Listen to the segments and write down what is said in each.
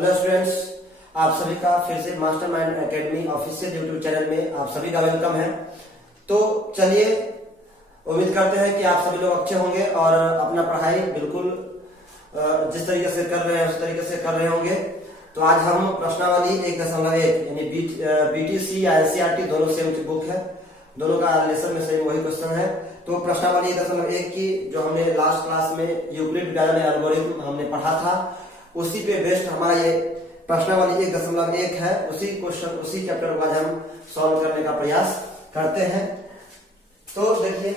Hello students, आप सभी का फिर से mastermind academy official YouTube channel में आप सभी का वेलकम है। तो चलिए, उम्मीद करते हैं कि आप सभी लोग अच्छे होंगे और अपना पढ़ाई बिल्कुल जिस तरीके से कर रहे हैं उस तरीके से कर रहे होंगे। तो आज हम प्रश्नावली 1.1 यानी बीटीसी या एनसीईआरटी दोनों सेम बुक है, दोनों का लेसन में सेम वही क्वेश्चन है। तो प्रश्नावली 1.1 की जो हमने लास्ट क्लास में यूक्लिड विभाजन एल्गोरिथम हमने पढ़ा था, उसी पे बेस्ड हमारा ये प्रश्नावली 1.1 है। उसी क्वेश्चन उसी चैप्टर को आज हम सॉल्व करने का प्रयास करते हैं। तो देखिए,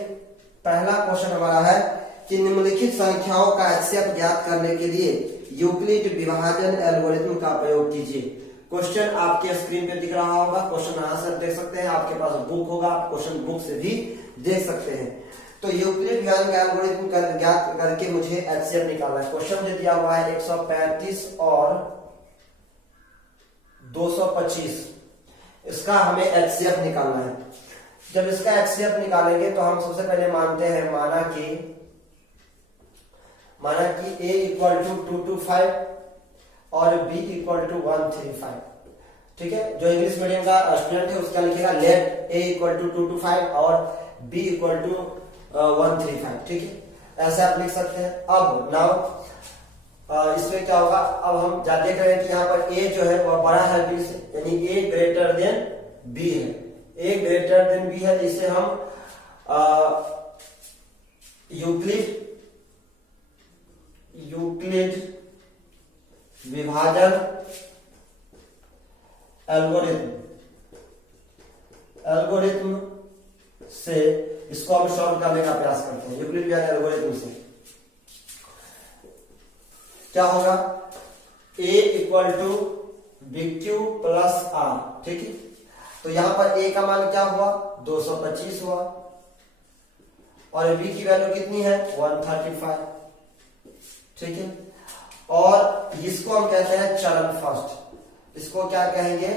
पहला क्वेश्चन हमारा है कि निम्नलिखित संख्याओं का HCF ज्ञात करने के लिए यूक्लिड विभाजन एल्गोरिथम का प्रयोग कीजिए। क्वेश्चन आपके स्क्रीन पे दिख रहा होगा, क्वेश्चन यहाँ से देख सकते हैं, आपके पास बुक होगा, आप क्वेश्चन बुक से भी देख सकते हैं। तो यूक्लिड विभाजन का एल्गोरिथम ज्ञात करके मुझे HCF निकालना है। क्वेश्चन जो दिया हुआ है 135 और 225, इसका हमें HCF निकालना है। जब इसका HCF निकालेंगे तो हम सबसे पहले मानते हैं माना कि A इक्वल टू 225 और B इक्वल टू 135। ठीक है, जो इंग्लिश मीडियम का स्टूडेंट है उसका लिखेगा लेट A इक्वल टू 225 और B इक्वल टू 135। ठीक है, ऐसे आप लिख सकते हैं। अब नाउ इसमें क्या होगा, अब हम देख रहे हैं कि यहाँ पर A जो है वह बड़ा है B से, यानी A ग्रेटर देन B है। A ग्रेटर देन B है, जिसे हम यूक्लिड विभाजन एल्गोरिथम से इसको हम सॉल्व करने का प्रयास करते हैं। यूक्लिड विभाजन एल्गोरिथम से क्या होगा, A equal to BQ plus R। ठीक है, तो यहां पर A का मान क्या हुआ, 225 हुआ और B की वैल्यू कितनी है, 135। ठीक है, और इसको हम कहते हैं चरण फर्स्ट। इसको क्या कहेंगे,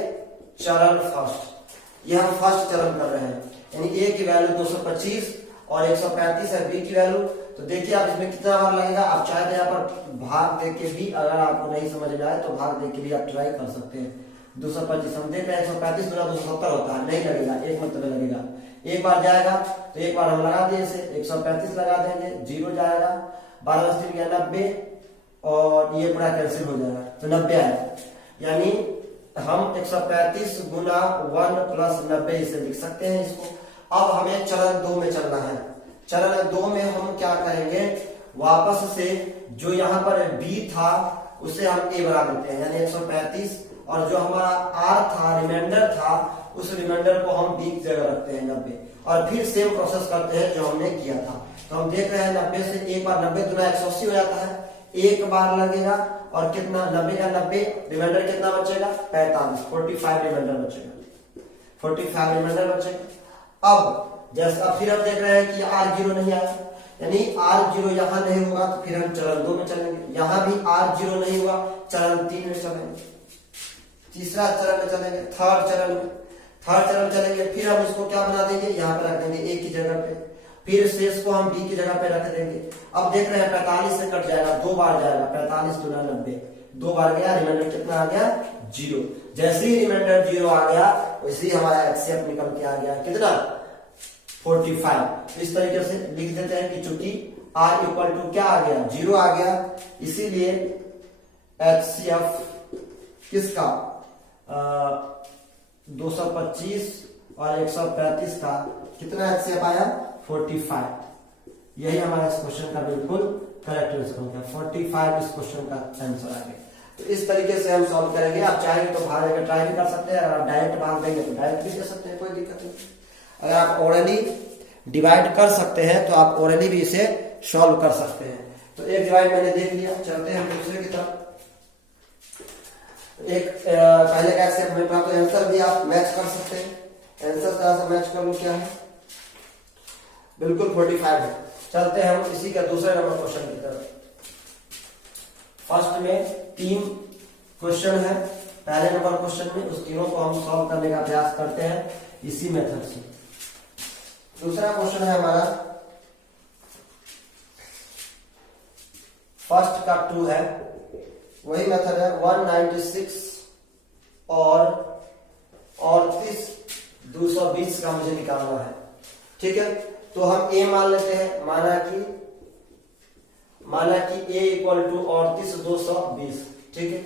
चरण फर्स्ट। ये हम फर्स्ट चरण कर रहे हैं, यानी A की वैल्यू 225 और 135 है B की वैल्यू। तो देखिए आप इसमें कितना बार लगेगा। आप चाहे तो यहाँ पर भाग देख के भी, अगर आपको नहीं समझ में आए तो भाग देख के भी आप ट्राई कर सकते हैं। 225 हम देख रहे हैं 135 गुना 270 होता है, नहीं लगेगा, एक मतलब लगेगा। एक बार जाएगा तो एक बार हम लगा दिए इसे, 135 लगा देंगे, 0 जाएगा, 12 गया 90 और ये पूरा कैंसिल हो जाएगा तो 90 आएगा। यानी हम 135 गुना 1 प्लस 90 इसे लिख सकते हैं इसको। अब हमें चरण 2 में चलना है। चरण 2 में हम क्या करेंगे, वापस से जो यहाँ पर B था उसे हम A बना देते हैं, यानी 135, और जो हमारा R था, रिमाइंडर था, उस रिमाइंडर को हम B की जगह रखते हैं 90, और फिर सेम प्रोसेस करते हैं जो हमने किया था। तो हम देख रहे हैं 90 से एक बार 90 गुना 180 हो जाता है, एक बार लगेगा और कितना, 90 का 90, रिमाइंडर कितना बचेगा, 45 रिमाइंडर बचेगा, 45 रिमाइंडर बचेगा। अब जैसा फिर हम देख रहे हैं कि R0 नहीं आया, यानी R0 यहां नहीं होगा तो फिर हम चरण 2 में चलेंगे। यहां भी R0 नहीं हुआ, चरण 3 में चलेंगे, तीसरा चरण में चलेंगे, थर्ड चरण चलेंगे। फिर हम इसको क्या बना देंगे, यहाँ पे रख देंगे A की जगह पे, फिर शेष को हम B की जगह पे रख देंगे। अब देख रहे हैं 45 से कट जाएगा, 2 बार जाएगा, 45 गुना 90, 2 बार गया, रिमाइंडर कितना आ गया, 0। जैसे ही रिमाइंडर 0 आ गया वैसे ही हमारा HCF निकल के आ गया, कितना, 45। इस तरीके से लिख देते हैं कि चूंकि R इक्वल टू क्या आ गया, 0 आ गया, इसीलिए HCF किसका, 225 और 135 का कितना HCF आया, 45। यही हमारा इस क्वेश्चन का बिल्कुल करेक्ट आंसर हो गया, 45 इस क्वेश्चन का आंसर आ गया। तो इस तरीके से हम सॉल्व करेंगे। आप चाहेंगे तो भाग देकर ट्राई भी कर सकते हैं, अगर आप डायरेक्ट भाग देंगे तो डायरेक्ट भी दे सकते हैं, कोई दिक्कत नहीं। अगर आप ओरली डिवाइड कर सकते हैं तो आप ओरली भी इसे सॉल्व कर सकते हैं। तो एक डिवाइड मैंने देख लिया, चलते हैं दूसरे की तरफ। एक पहले का एक्सेप्ट मेरे पास, तो आंसर भी आप मैच कर सकते हैं। आंसर का से मैच कर लो, क्या है, बिल्कुल 45 है। चलते हैं हम इसी का दूसरे नंबर क्वेश्चन की तरफ। फर्स्ट में 3 क्वेश्चन है, पहले नंबर क्वेश्चन में उस तीनों को हम सॉल्व करने का प्रयास करते हैं इसी मेथड से। दूसरा क्वेश्चन है हमारा, फर्स्ट का 2 है, वही मेथड है 196 और 38 220 का मुझे निकालना है। ठीक है, तो हम a मान लेते हैं, माना कि a इक्वल टू 38 220। ठीक है,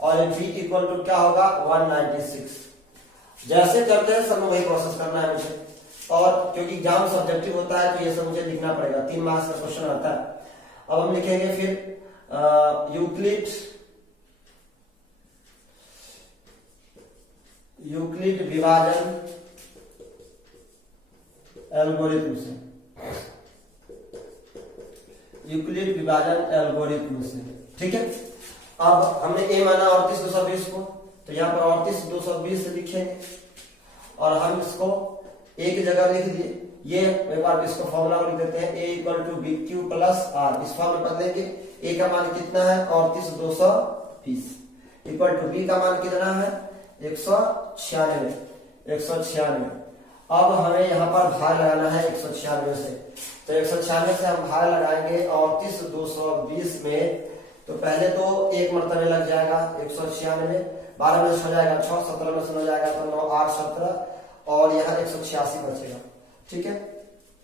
और b इक्वल टू क्या होगा 196। जैसे करते हैं सब में वही प्रोसेस करना है मुझे, और क्योंकि एग्जाम सब्जेक्टिव होता है तो ये सब मुझे लिखना पड़ेगा, 3 मार्क्स का क्वेश्चन आता है। अब हम लिखेंगे फिर यूक्लिड विभाजन एल्गोरिथम से, यूक्लिड विभाजन एल्गोरिथम से। ठीक है, अब हमने a माना 38 220 को, तो यहाँ पर 38 220 लिखेंगे और हम इसको a की जगह लिख दिए। ये एक बार इसको फॉर्मूला लिख देते हैं, a equal to B Q plus R. इस फॉर्म में बदलेंगे, a का मान कितना है 38 220 इक्वल टू b का मान कितना है 196। अब हमें यहाँ पर भाग लगाना है 196 से, तो 196 से हम भाग लगाएंगे 38 220 में। तो पहले तो एक मरतबे लग जाएगा 196, 12 में से हो जाएगा 6, 17 में से हो जाएगा तो 9 8 17 और यहाँ 186 बचेगा। ठीक है,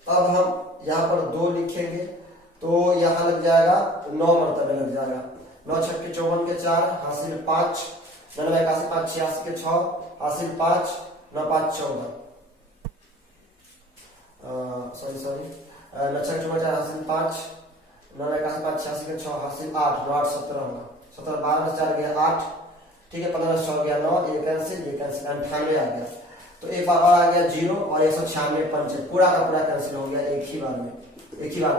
अब हम यहाँ पर 2 लिखेंगे तो यहाँ लग जाएगा 9 मरतबे लग जाएगा। 9 छक्के 54 के 4 हासिल 5, 99 81 5 86 के 6 हासिल 5, 9 5 14 सॉरी 9 छक्के 54 हासिल 5, 99 81 5 86 के 6 हासिल 8, 9 8 17 होगा। 17 12 में 4 गया 8। ठीक है, 15 से 6 गया 9, ये कैंसिल 98 आ गया। तो एक बार और आ गया 0 और 196 पंच, पूरा का पूरा कैंसिल हो गया एक ही बार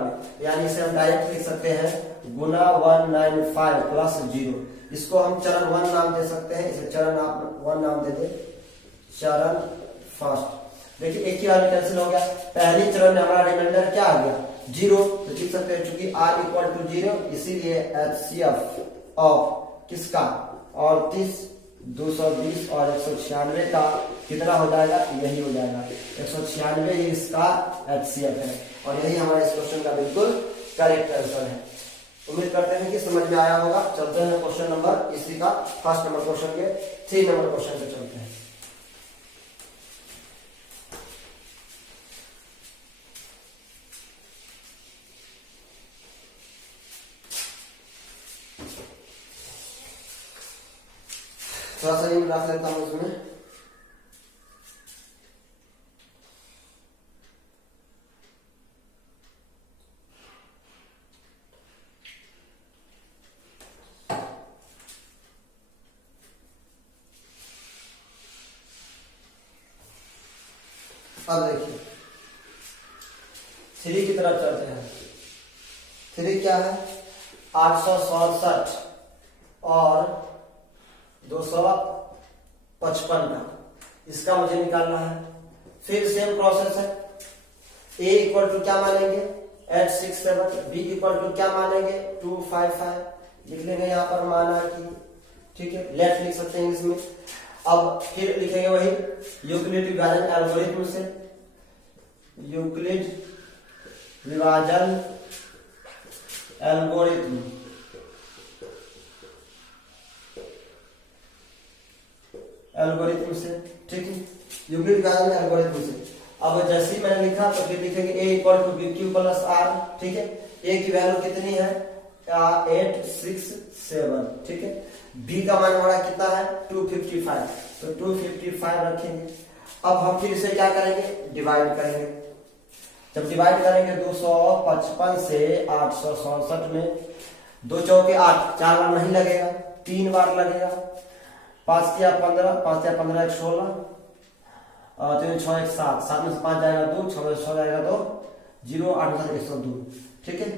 में। यानी इसे हम डायरेक्ट लिख सकते हैं गुना 195 प्लस 0। इसको हम चरण 1 नाम दे सकते हैं, इसे चरण 1 नाम दे दे, चरण फर्स्ट। देखिए एक ही बार में कैंसिल हो गया। पहली चरण में हमारा रिमाइंडर क्या आ गया 0, तो लिख सकते हैं चूंकि r इक्वल टू 0 इसीलिए HCF ऑफ किसका 38 220 और 196 का कितना हो जाएगा, यही हो जाएगा 196 ही इसका HCF है और यही हमारे इस क्वेश्चन का बिल्कुल करेक्ट आंसर है। उम्मीद करते हैं कि समझ में आया होगा। चलते हैं क्वेश्चन नंबर इसी का फर्स्ट नंबर क्वेश्चन के 3 नंबर क्वेश्चन पे चलते हैं। थोड़ा सा ये रख लेता हूं उसमें। अब देखिए 3 की तरफ चलते हैं। 3 क्या है 867 और 255 का, इसका मुझे निकालना है। फिर सेम प्रोसेस है, a इक्वल टू क्या मानेंगे 867, b इक्वल टू क्या मानेंगे 255 लिख लेंगे यहाँ पर माना कि। ठीक है, लेट लिख सकते हैं इसमें। अब फिर लिखेंगे वही यूक्लिड विभाजन एल्गोरिथम से, यूक्लिड विभाजन एल्गोरिथम से। ठीक है, यूक्लिड विभाजन एल्गोरिथम से। अब जैसे ही मैंने लिखा तो फिर लिखेंगे a equal to B Q plus R. ठीक है, a की वैल्यू कितनी है 867। ठीक है, b का मान हमारा कितना है 255, तो 255 रखेंगे। अब हम फिर इसे क्या करेंगे डिवाइड करेंगे। जब डिवाइड करेंगे 255 से 867 में 2 चौके 8, 4 बार नहीं लगेगा 3 बार लगेगा। 5 किया 15, 5 किया 15 1 16 और 3 6 1 7, 7 में से 5 जाएगा 2, 6 में से 6 जाएगा 2, 0 8 में से 102। ठीक है,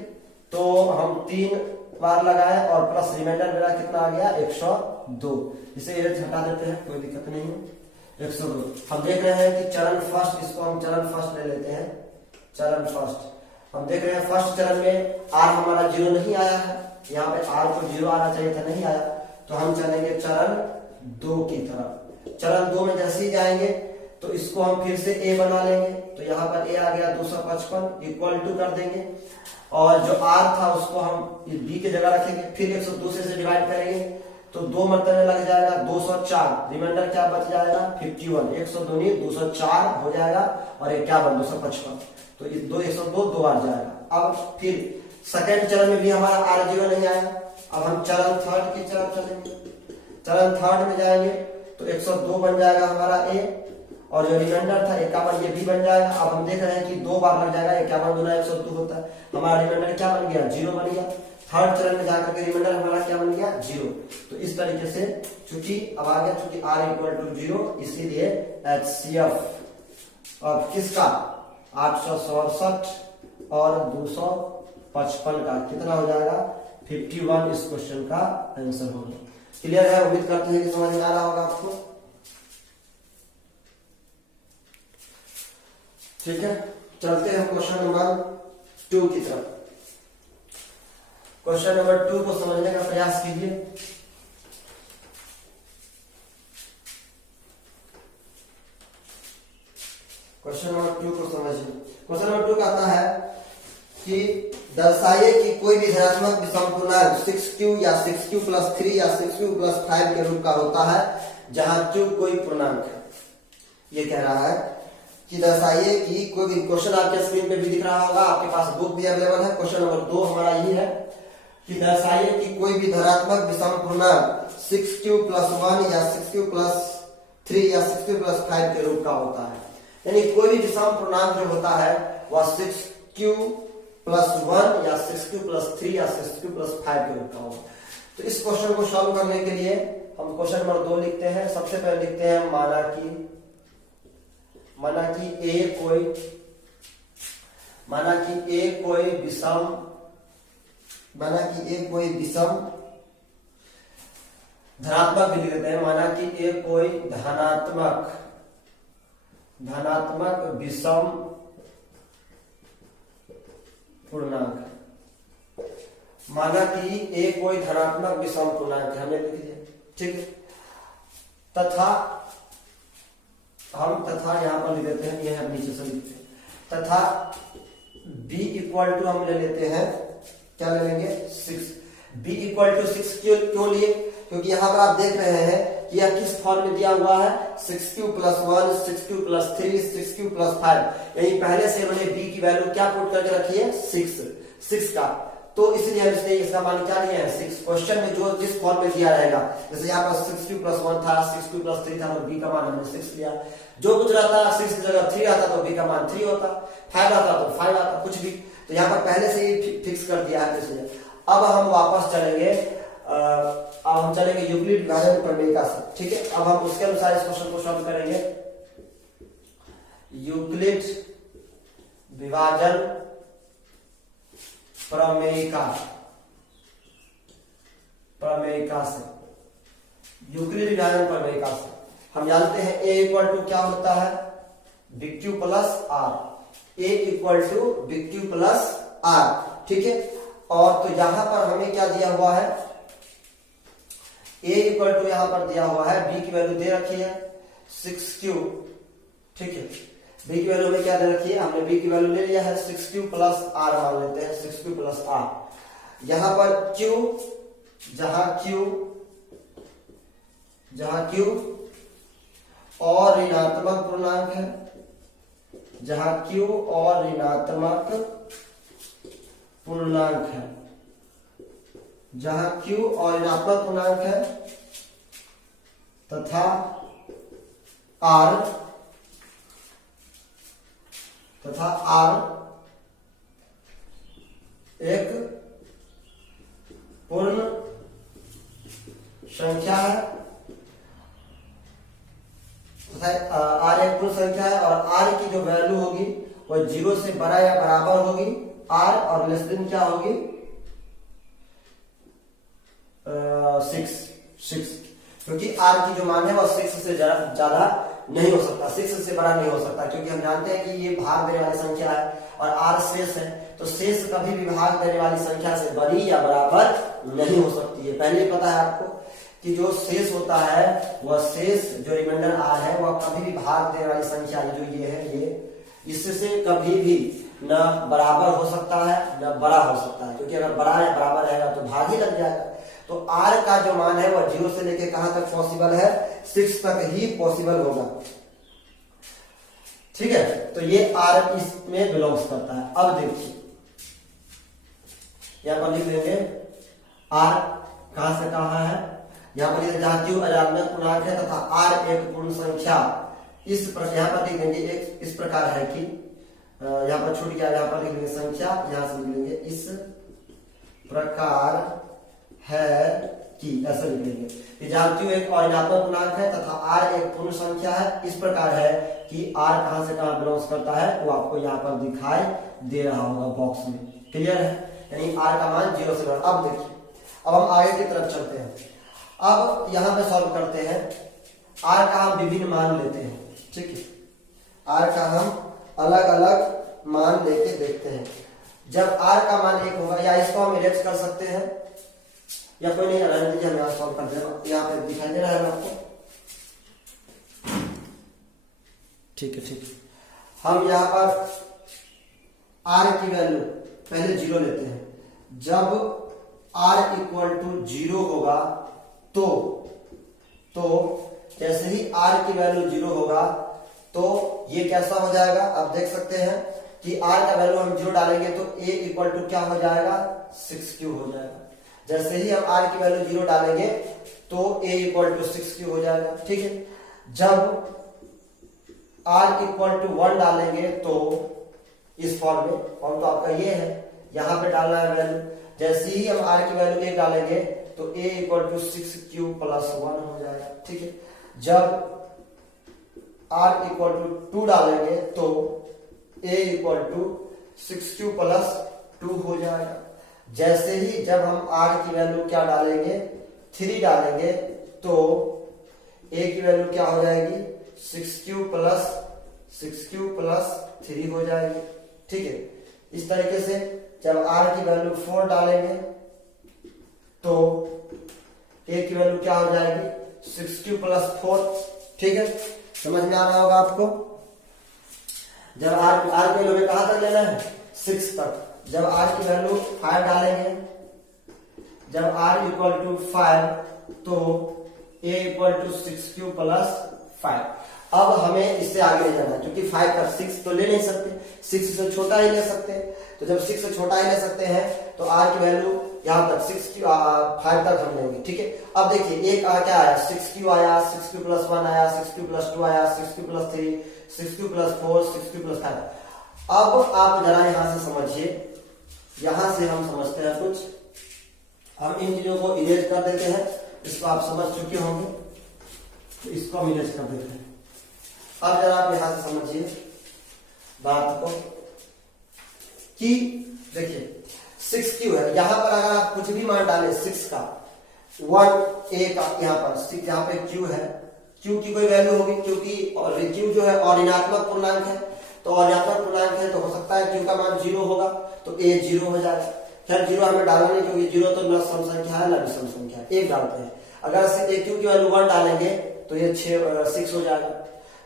तो हम 3 बार लगाए और प्लस रिमाइंडर मेरा कितना आ गया 102। इसे एवरेज हटा देते हैं, कोई दिक्कत नहीं है 102। हम देख रहे हैं कि चरण फर्स्ट, इसको हम चरण फर्स्ट ले लेते हैं। चरण फर्स्ट हम देख रहे हैं फर्स्ट चरण में आर हमारा 0 नहीं आया है, यहाँ पे आर को 0 आना चाहिए था, नहीं आया, तो हम चलेंगे चरण 2 की तरफ। चरण 2 में जैसे ही जाएंगे तो इसको हम फिर से a बना लेंगे, तो यहाँ पर a आ गया 255 इक्वल टू कर देंगे, और जो r था उसको हम b की जगह रखेंगे, फिर 102 से डिवाइड करेंगे तो 2 मरतबे लग जाएगा 204, रिमाइंडर क्या बच जाएगा 51, 102 204 हो जाएगा और 51 255, तो ये 102 2 आ जाएगा। अब फिर सेकंड चरण में भी हमारा r0 नहीं आया, अब हम चरण थर्ड की तरफ चलेंगे, चरण थर्ड में जाएंगे तो 102 बन जाएगा हमारा a, और जो रिमाइंडर था 51 ये भी बन जाएगा। अब हम देख रहे हैं कि 2 बार लग जाएगा, 51 दूना 102 होता है, हमारा रिमाइंडर क्या बन गया 0 बन गया। थर्ड चरण में जाकर के रिमाइंडर हमारा क्या बन गया 0। तो इस तरीके से चूंकि अब आ गया, चूंकि r इक्वल टू 0 इसीलिए HCF अब किसका 867 और 255 का कितना हो जाएगा 51 इस क्वेश्चन का आंसर होगा। क्लियर है, उम्मीद करते हैं कि समझ में आ रहा होगा आपको। ठीक है, चलते हैं क्वेश्चन नंबर 2 की तरफ। क्वेश्चन नंबर 2 को समझने का प्रयास कीजिए। क्वेश्चन नंबर 2 को समझिए। क्वेश्चन नंबर 2 कहता है कि दर्शाइए कि कोई भी धनात्मक विषम पूर्णांक 6q या 6q प्लस 3 या 6q प्लस 5 के रूप का होता है जहां q कोई पूर्णांक है। ये कह रहा है कि दर्शाइए कि कोई भी, क्वेश्चन आपके स्क्रीन पे भी दिख रहा होगा, आपके पास बुक भी अवेलेबल है। क्वेश्चन नंबर 2 हमारा ये है कि दर्शाइए कि कोई भी धनात्मक विषम पूर्णांक 6q प्लस 1 या 6q प्लस 3 या 6q प्लस 5 के रूप का होता है। यानी कोई भी विषम पूर्णांक जो होता है वह 6q प्लस 1 या 6q प्लस 3 या 6q प्लस 5 के रूप का होगा। तो इस क्वेश्चन को सॉल्व करने के लिए हम क्वेश्चन नंबर 2 लिखते हैं। सबसे पहले लिखते हैं माना कि a कोई विषम धनात्मक भी लिख देते हैं। माना कि a कोई धनात्मक विषम पूर्णांक, माना कि a कोई धनात्मक विषम पूर्णांक है, हमने लिख दिया। ठीक है, तथा यहां पर लिख देते हैं, यह नीचे से लिखते हैं, तथा b इक्वल टू हम ले लेते हैं, क्या ले लेंगे 6। b इक्वल टू 6 क्यों लिए, क्योंकि यहां पर आप देख रहे हैं कि यह किस फॉर्म में दिया हुआ है 6q plus 1, 6q plus 3, 6q plus 5। यही पहले से हमने b की वैल्यू क्या पुट करके रखी है 6 का, तो इसलिए हम इसका मान क्या लिया है 6। क्वेश्चन में जो जिस फॉर्म में दिया रहेगा, जैसे यहाँ पर 6q प्लस 1 था, 6q प्लस 3 था, तो b का मान हमने 6 लिया। जो कुछ रहता 6 की जगह 3 आता तो b का मान 3 होता, 5 आता तो 5 आता, कुछ भी। तो यहाँ पर पहले से ही फिक्स कर दिया है, इसलिए अब हम वापस चलेंगे, अब हम चलेंगे यूक्लिड विभाजन प्रमेय का। ठीक है, अब हम उसके अनुसार इस क्वेश्चन को सॉल्व करेंगे। यूक्लिड विभाजन प्रमेयिका से, यूक्लिड विभाजन प्रमेयिका से हम जानते हैं a इक्वल टू क्या होता है bq plus r, a equal to bq plus r। ठीक है, और तो यहां पर हमें क्या दिया हुआ है, a इक्वल टू यहां पर दिया हुआ है, b की वैल्यू दे रखी है 6q। ठीक है, b की वैल्यू में क्या दे रखी है, हमने b की वैल्यू ले लिया है 6q प्लस r मान लेते हैं, 6q प्लस r। यहां पर q, जहां q और ऋणात्मक पूर्णांक है, जहां q और ऋणात्मक पूर्णांक है, जहां q और ऋणात्मक पूर्णांक है, तथा r एक पूर्ण संख्या है, तथा r एक पूर्ण संख्या है, और r की जो वैल्यू होगी वह 0 से बड़ा या बराबर होगी r, और लेस देन क्या होगी 6, क्योंकि r की जो मान है वह 6 से ज्यादा नहीं हो सकता, 6 से बड़ा नहीं हो सकता, क्योंकि हम जानते हैं कि ये भाग देने वाली संख्या है और r शेष है, तो शेष कभी भी भाग देने वाली संख्या से बड़ी या बराबर नहीं हो सकती है, पहले ही पता है आपको। कि जो शेष होता है वह शेष जो रिमाइंडर आर है वह कभी भी भाग देने वाली संख्या जो ये है ये इससे कभी भी न बराबर हो सकता है न बड़ा हो सकता है, क्योंकि अगर बड़ा या बराबर रहेगा तो भाग ही लग जाएगा। तो आर का जो मान है वह 0 से लेके कहां तक पॉसिबल है, 6 तक ही पॉसिबल होगा। ठीक है, तो ये आर इसमें बिलोंग्स करता है। अब देखिए यहां पर लिख देंगे आर कहां से कहां है, यहां पर जहां क्यू अजात्मक पूर्णांक है तथा आर एक पूर्ण संख्या इस प्रकार यहां पर लिख देंगे एक इस प्रकार है कि यहां पर छूट गया, यहां पर लिख देंगे संख्या, यहां से लिख देंगे इस प्रकार है कि ऐसा लिख देंगे जहां क्यू एक अऋणात्मक पूर्णांक है तथा आर एक पूर्ण संख्या है, इस प्रकार है कि आर कहां से कहां बिलोंग्स करता है वो आपको यहां पर दिखाई दे रहा होगा बॉक्स में। क्लियर है, यानी आर का मान 0 से बढ़। अब देखिए अब हम आगे की तरफ चलते हैं। अब यहां पे सॉल्व करते हैं। आर का हम विभिन्न मान लेते हैं। ठीक है, आर का हम अलग अलग मान लेके देखते हैं। जब आर का मान 1 होगा, या इसको हम इरेज कर सकते हैं या कोई नहीं, रहने दीजिए, हम यहाँ सॉल्व कर देगा। यहाँ पे दिखाई दे रहा है आपको। ठीक है, ठीक है, हम यहाँ पर आर की वैल्यू पहले 0 लेते हैं। जब r इक्वल टू 0 होगा तो जैसे ही r की वैल्यू 0 होगा तो ये कैसा हो जाएगा, आप देख सकते हैं कि r का वैल्यू हम 0 डालेंगे तो a इक्वल टू क्या हो जाएगा, 6q हो जाएगा। जैसे ही हम r की वैल्यू 0 डालेंगे तो a इक्वल टू 6q हो जाएगा। ठीक है, जब r इक्वल टू 1 डालेंगे तो इस फॉर्म में, फॉर्म तो आपका ये है, यहां पे डालना है वैल्यू। जैसे ही हम r की वैल्यू 1 डालेंगे तो a equal to 6q plus 1 हो जाएगा। ठीक है, जब r इक्वल टू 2 डालेंगे तो a equal to 6q plus 2 हो जाएगा। जैसे ही जब हम r की वैल्यू क्या डालेंगे, 3 डालेंगे तो a की वैल्यू क्या हो जाएगी, 6q प्लस 3 हो जाएगी। ठीक है, इस तरीके से जब r की वैल्यू 4 डालेंगे तो a की वैल्यू क्या हो जाएगी, 6q प्लस 4। ठीक है, समझ में आ रहा होगा आपको। जब r की वैल्यू कहां तक लेना है, 6 तक। जब r की वैल्यू 5 डालेंगे, जब r इक्वल टू 5 तो a equal to 6q plus 5। अब हमें इससे आगे ले जाना है, क्योंकि 5 तक 6 तो ले नहीं सकते, 6 से छोटा ही ले सकते हैं। तो जब 6 से छोटा ही ले सकते हैं तो r की वैल्यू यहां तक 5 तक हम लेंगे। ठीक है, अब देखिए एक क्या आया, 6q आया, 6q प्लस 1 आया, 6q प्लस 2 आया, 6q plus 3, 6q plus 4, 6q plus 5। अब आप जरा यहां से समझिए, यहां से हम समझते हैं कुछ, हम इन चीजों को इरेज कर देते हैं। इसको आप समझ चुके होंगे, तो इसको हम इरेज कर देते हैं। अब जरा आप यहां से समझिए बात को कि देखिए 6q है, यहां पर अगर आप कुछ भी मान डालें 6 का, 1 a का, यहां पर 6, यहां पे q है, q की कोई वैल्यू होगी, क्योंकि q जो है ऋणात्मक पूर्णांक है, तो ऋणात्मक पूर्णांक है तो हो सकता है q का मान 0 होगा, तो a 0 हो जाएगा। खैर 0 हमें डालना नहीं, क्योंकि 0 तो न सम संख्या है न विषम संख्या है, 1 डालते हैं। अगर q की वैल्यू 1 डालेंगे तो ये 6 हो जाएगा।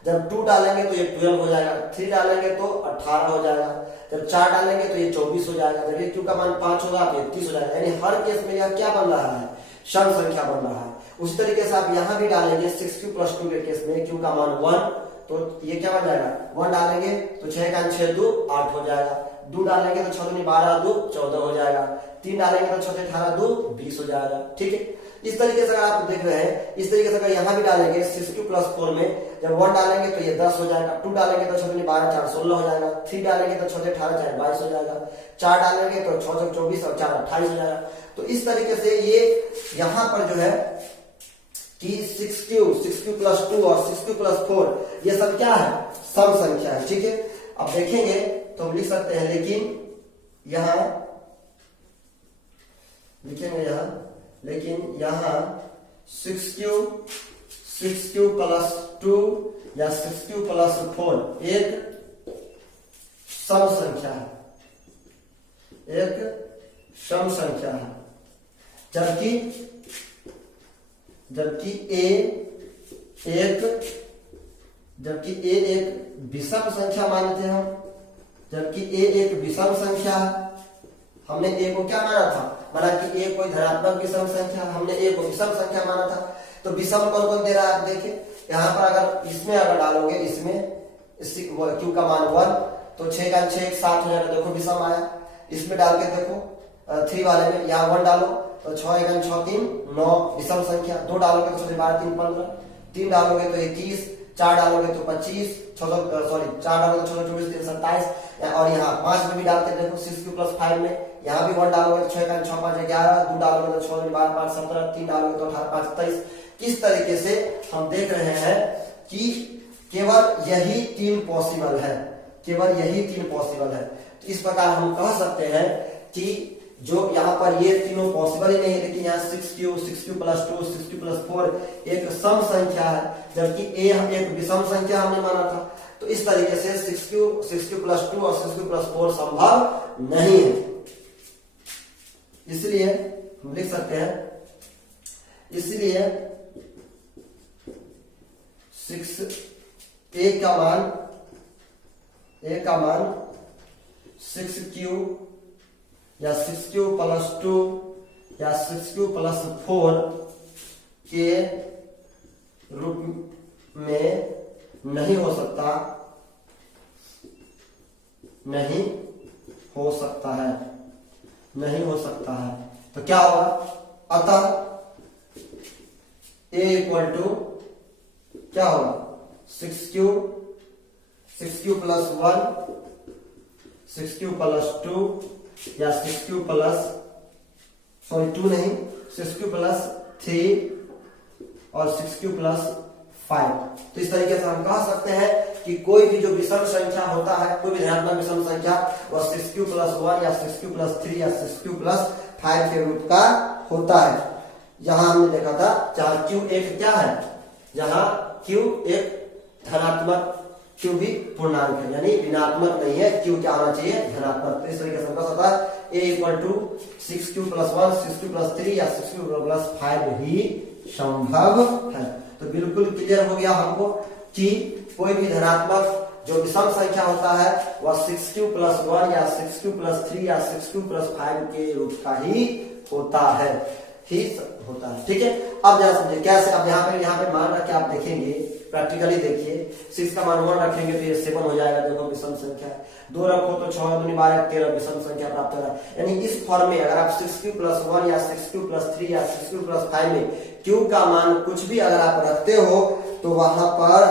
जब 2 डालेंगे तो ये 12 हो जाएगा, 3 डालेंगे तो 18 हो जाएगा, जब 4 डालेंगे तो ये 24 हो जाएगा, जब ये q का मान 5 होगा तो 31 हो जाएगा। यानी हर केस में यह क्या बन रहा है, सम संख्या बन रहा है। उसी तरीके से आप यहां भी डालेंगे 6q प्लस 2 के केस में q का मान 1, तो ये क्या बन जाएगा, 1 डालेंगे तो 6 का 6 2 8 हो जाएगा, 2 डालेंगे तो 6 2 12 2 14 हो जाएगा, 3 डालेंगे तो 6 18 2 20 हो जाएगा। ठीक है, इस तरीके से अगर आप देख रहे हैं, इस तरीके से अगर यहां भी डालेंगे 6q प्लस 4 में जब 1 डालेंगे तो ये 10 हो जाएगा, 2 डालेंगे तो 6 2 12 4 16 हो जाएगा, 3 डालेंगे तो 6 18 4 22 हो जाएगा, 4 डालेंगे तो 6 24 और 4 28 हो जाएगा। तो इस तरीके से ये यहां पर जो है कि 6q प्लस 2 और 6q प्लस 4 ये सब क्या है, सम संख्या है। ठीक है, अब देखेंगे तो हम लिख सकते हैं, लेकिन यहां लिखेंगे लेकिन यहां 6q प्लस 2 या 6q प्लस 4 एक सम संख्या है, एक सम संख्या है, जबकि ए एक विषम संख्या माने थे हम, जबकि ए एक विषम संख्या है। हमने ए को क्या माना था, माना कि ए कोई धनात्मक विषम संख्या, हमने ए को विषम संख्या माना था। तो विषम कौन कौन दे रहा है आप देखिए, यहाँ पर अगर इसमें अगर डालोगे, इसमें क्यू का मान 1, तो 6 का 6 7 हो जाएगा, देखो विषम आया। इसमें डाल के देखो 3 वाले में, यहाँ 1 डालो तो 6 1 6 3 9 विषम संख्या। 2 डालोगे तो 12 3 15, 3 डालोगे तो 21, 4 डालोगे तो 25, 4 डालोगे तो 24 3 27। और यहाँ 5 में भी डालते देखो 6q+5 में, यहाँ भी 1 डालोगे तो 6 6 5 11, 2 डालोगे तो 6 12 5 17, 3 डालोगे तो 18 5 23। किस तरीके से हम देख रहे हैं कि केवल यही 3 पॉसिबल है, केवल यही 3 पॉसिबल है। तो इस प्रकार हम कह सकते हैं कि जो यहाँ पर ये तीनों पॉसिबल ही नहीं है, लेकिन यहाँ 6q, 6q+2, 6q+4 एक सम संख्या है, जबकि ए एक विषम संख्या हमने माना था। तो इस तरीके से 6q+2 और 6q+4 संभव नहीं है। इसलिए हम लिख सकते हैं, इसलिए 6 ए का मान 6q या 6q+2 या 6q+4 के रूप में नहीं हो सकता, नहीं हो सकता है, नहीं हो सकता है। तो क्या होगा, अतः a इक्वल टू क्या होगा, 6q +1, 6q+2 या 6q+3 और 6q+5। तो इस तरीके से हम कह सकते हैं कि कोई भी जो विषम संख्या होता है, कोई भी धनात्मक विषम संख्या, वह 6q+1 या 6q+3 या 6q+5 के रूप का होता है। यहां हमने देखा था जहां q एक क्या है, जहां q एक धनात्मक, q भी पूर्णांक है, यानी ऋणात्मक नहीं है, q क्या होना चाहिए, धनात्मक। तो इस तरीके से हमका होता है a equal to 6q+1, 6q+3 या 6q+5 ही संभव है। तो बिल्कुल क्लियर हो गया हमको कि कोई भी धनात्मक जो विषम संख्या होता है वह 6q+1 या 6q+3 या 6q+5 के रूप का ही होता है, ही होता है। ठीक है, अब जरा समझिए कैसे। अब यहाँ पे मान रख के आप देखेंगे, प्रैक्टिकली देखिए, 6 का मान 1 रखेंगे तो ये 7 हो जाएगा, देखो विषम संख्या है। 2 रखो तो 6 दूनी 12 13 विषम संख्या प्राप्त होगा। यानी इस फॉर्म में अगर आप 6q+1 या 6q+3 या 6q+5 में q का मान कुछ भी अगर आप रखते हो तो वहां पर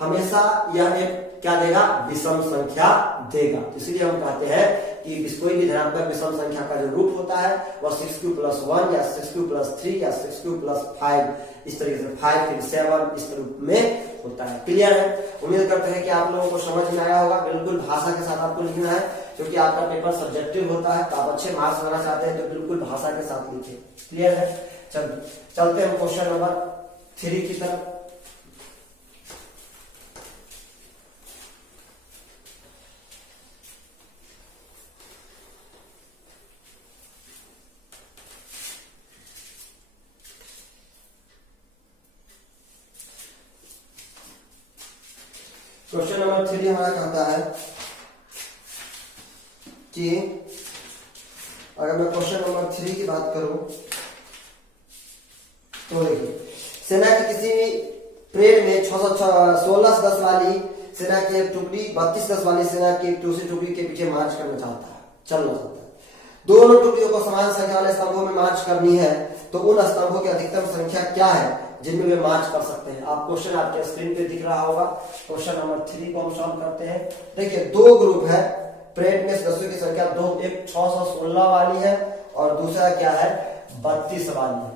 हमेशा यह एक क्या देगा, विषम संख्या देगा। इसीलिए हम कहते हैं कि कोई भी धनात्मक विषम संख्या का जो रूप होता है वह 6q+1 या 6q+3 या 6q+5, इस तरीके से 5 फिर 7 इस रूप में होता है। क्लियर है, उम्मीद करते हैं कि आप लोगों को समझ में आया होगा। बिल्कुल भाषा के साथ आपको लिखना है, क्योंकि आपका पेपर सब्जेक्टिव होता है, तो आप अच्छे मार्क्स लाना चाहते हैं तो बिल्कुल भाषा के साथ लिखिए। क्लियर है, चलते हैं क्वेश्चन नंबर 3 की तरफ। क्वेश्चन नंबर 3 हमारा कहता है कि अगर मैं क्वेश्चन नंबर 3 की बात करूं तो देखिए, सेना की किसी परेड में 1610 वाली सेना की एक टुकड़ी 3210 वाली सेना की एक दूसरी टुकड़ी के पीछे मार्च करना चाहता है, चलना चाहता है। दोनों टुकड़ियों को समान संख्या वाले स्तंभों में मार्च करनी है, तो उन स्तंभों की अधिकतम संख्या क्या है जिनमें वे मार्च कर सकते हैं। आप क्वेश्चन आपके स्क्रीन पे दिख रहा होगा। क्वेश्चन नंबर 3 को हम सॉल्व करते हैं। देखिए, 2 ग्रुप है, परेड में सदस्यों की संख्या 2, एक 616 वाली है और दूसरा क्या है, 32 वाली है।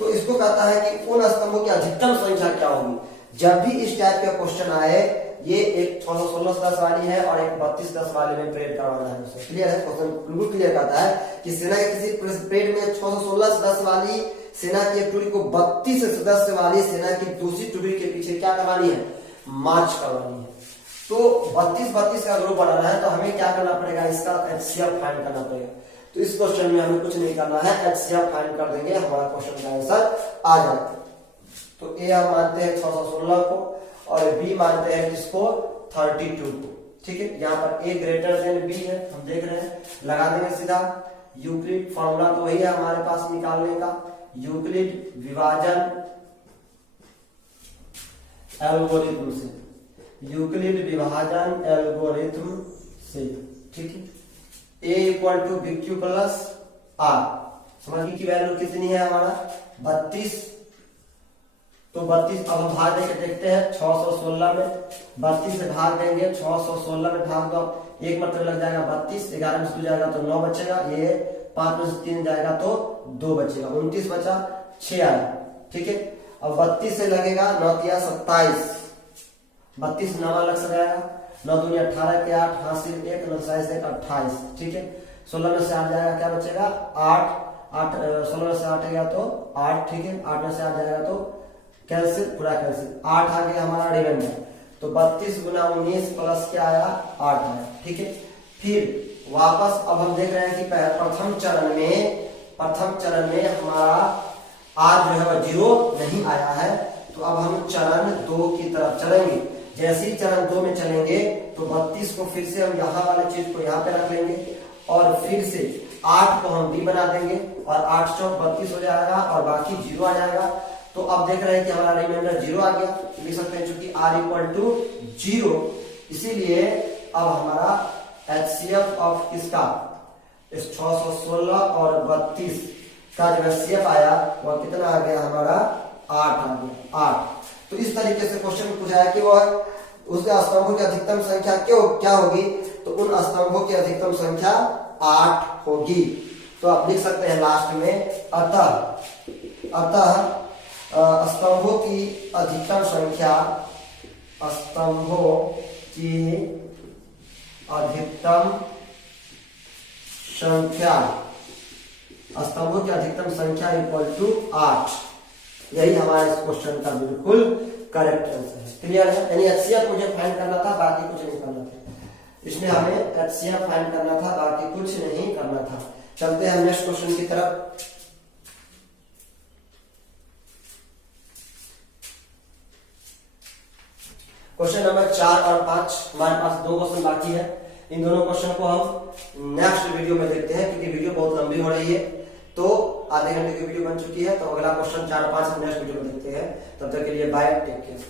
तो इसको कहता है कि उन स्तंभों की अधिकतम संख्या क्या होगी। जब भी इस टाइप का क्वेश्चन आए, ये एक 616 वाली है और एक 3210 वाले में परेड करवाना है उसे। क्लियर है, क्वेश्चन बिल्कुल क्लियर कहता है कि सेना के किसी परेड में 616 वाली सेना की एक टुकड़ी को 32 सदस्य वाली सेना की दूसरी टुकड़ी के पीछे क्या करवानी है, मार्च करवानी है। तो 32 का ग्रुप बनाना है तो हमें क्या करना पड़ेगा, इसका HCF फाइंड करना पड़ेगा। तो इस क्वेश्चन में हमें कुछ नहीं करना है, एचसीएफ फाइंड कर देंगे, हमारा क्वेश्चन का आंसर आ जाएगा। तो ए हम मानते हैं 616 को और बी मानते हैं जिसको 32 को। ठीक है, यहाँ पर ए ग्रेटर देन बी है, हम देख रहे हैं, लगा देंगे सीधा। यूक्लिड फॉर्मूला तो वही है हमारे पास निकालने का, यूक्लिड विभाजन एल्गोरिथम से, यूक्लिड विभाजन एल्गोरिथम से। ठीक है, a equal to B Q plus R, समझ की वैल्यू कितनी है हमारा 32। तो 32 अब हम भाग देके देखते हैं 616 में, 32 से भाग देंगे, 616 में भाग दो, एक मतलब लग जाएगा 32, 11 में से 2 जाएगा तो 9 बचेगा, ये 5 में से 3 जाएगा तो 2 बचेगा, 29 बचा, 6 आया। ठीक है, अब 32 से लगेगा 9 तिया 27, 32 9 अलग से जाएगा, 9 दूनी 18 के 8, हासिल 1, 9 27 1 28। ठीक है, 16 में से 8 जाएगा, क्या बचेगा 8, 16 में से 8 गया तो 8। ठीक है, 8 में से 8 जाएगा तो कैंसिल, पूरा कैंसिल, 8 आ गया हमारा रिमाइंडर। तो 32 गुना 19 प्लस क्या आया 8 आया। ठीक है, फिर वापस अब हम देख रहे हैं कि प्रथम चरण में हमारा आज जो है 0 नहीं आया है, तो अब हम चरण 2 की तरफ चलेंगे। जैसे ही चरण 2 में चलेंगे तो 32 को फिर से हम यहाँ वाले चीज को यहाँ पे रख लेंगे और फिर से 8 को हम b बना देंगे और 8 चौक 32 हो जाएगा और बाकी 0 आ जाएगा। तो अब देख रहे हैं कि हमारा रिमाइंडर 0 आ गया, लिख सकते हैं चूंकि r इक्वल टू 0, इसीलिए अब हमारा एचसीएफ ऑफ किसका, इस 616 और 32 का जो एचसीएफ आया वह कितना आ गया हमारा 8 आ गया, 8। तो इस तरीके से क्वेश्चन में पूछा है कि वह उसके स्तंभों की अधिकतम संख्या क्या होगी, तो उन स्तंभों की अधिकतम संख्या 8 होगी। तो आप लिख सकते हैं लास्ट में अतः स्तंभों की अधिकतम संख्या, स्तंभों की अधिकतम संख्या इक्वल टू 8। यही हमारे इस क्वेश्चन का बिल्कुल करेक्ट आंसर है। क्लियर है, यानी एचसीएफ मुझे फाइंड करना था, बाकी कुछ नहीं करना था। इसमें हमें एचसीएफ फाइंड करना था, बाकी कुछ नहीं करना था। चलते हैं नेक्स्ट क्वेश्चन की तरफ। क्वेश्चन नंबर 4 और 5, हमारे पास 2 क्वेश्चन बाकी है। इन दोनों क्वेश्चन को हम नेक्स्ट वीडियो में देखते हैं, क्योंकि वीडियो बहुत लंबी हो रही है। तो आधे घंटे की वीडियो बन चुकी है, तो अगला क्वेश्चन 4 और 5 हम नेक्स्ट वीडियो में देखते हैं। तब तक के लिए बाय, टेक केयर।